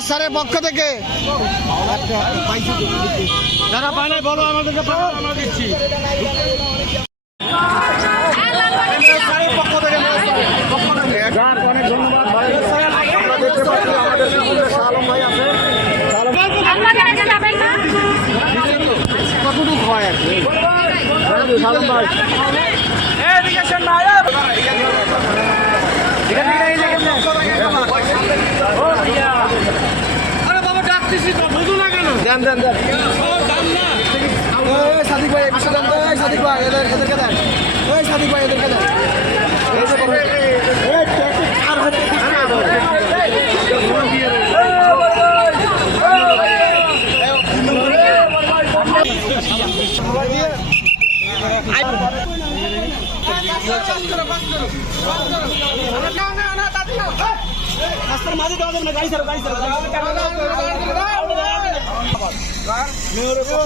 স্যারের পক্ষ থেকে যারা পায় নাই বলো আমাদেরকে আমরা দিচ্ছি অনেক ধন্যবাদ ভাই। আমরা দেখতে পাচ্ছি আমাদের সামনে শাহ ভাই আছে। কতটুকু হয় আর কি? দেন, দেন, দেন। সাদিক ভাই একশো দেন সাদিক ভাই এদের এদেরকে দেন এই সাদিক ভাই এদেরকে দেন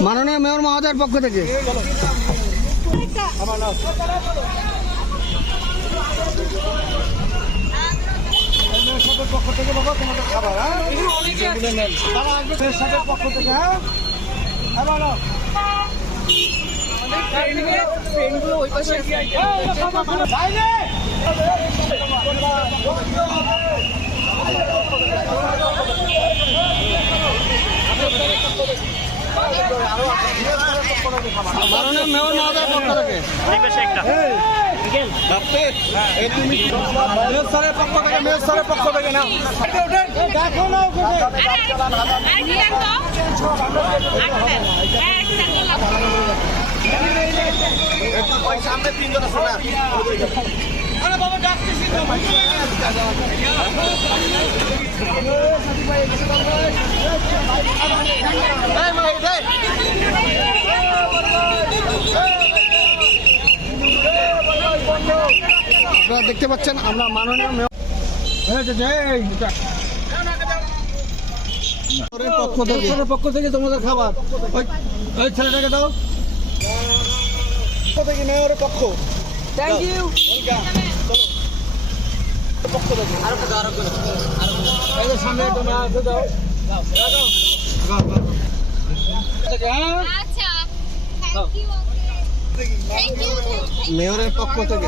মাননীয় মেয়র মহোদয়ের পক্ষ থেকে পক্ষ থেকে বাবা তোমাদের খাবার হ্যাঁ পক্ষ থেকে। হ্যাঁ হ্যাঁ মহোদয়ের পক্ষ থেকে মেয়র স্যারের পক্ষ থেকে মেয়র স্যারের পক্ষ থেকে নাও দেখো না আরে বাবা ডাকতেছি তো আপনারা দেখতে পাচ্ছেন আমরা মাননীয় পক্ষ থেকে মেয়রের পক্ষ থেকে তোমাদের খাবার। ওই ওই ছেলেটাকে দাও। পক্ষ থেকে মেয়রের পক্ষ। থ্যাংক ইউ এই যে সামনে দাও। হ্যাঁ? আচ্ছা। থ্যাংক ইউ থ্যাংক ইউ মেয়রের পক্ষ থেকে।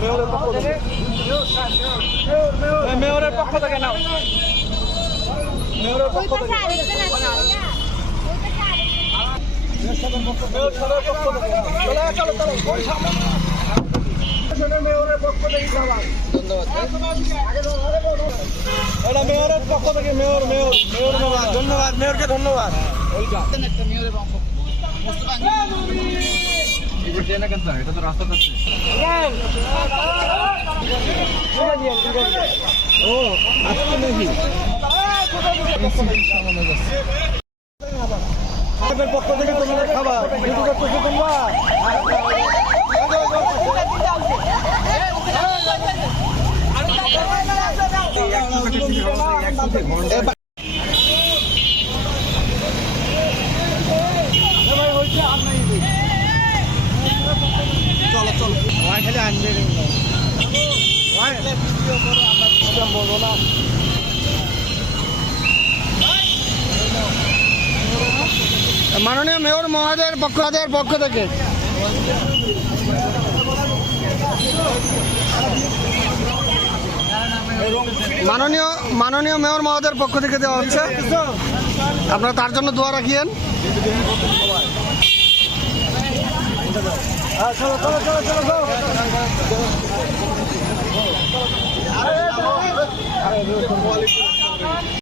মেয়রের পক্ষ থেকে মেয়রের পক্ষ থেকে নাও মেয়রের পক্ষ থেকে পক্ষ মেয়রের পক্ষ থেকে এটা মেয়রের পক্ষ থেকে মেয়র মেয়র মেয়র ধন্যবাদ মেয়রকে ধন্যবাদ ওইটা ও আজকে নাকি পক্ষ থেকে তোমাদের খাবার তোমরা চলো চলো ওয়াই মাননীয় মেয়র মহোদয়ের পক্ষ মহোদয়ের পক্ষ থেকে। মাননীয় মাননীয় মেয়র মহোদয়ের পক্ষ থেকে দেওয়া হচ্ছে। আপনারা তার জন্য দোয়া রাখিয়েন। চলো চলো চলো চলো চলো। আরে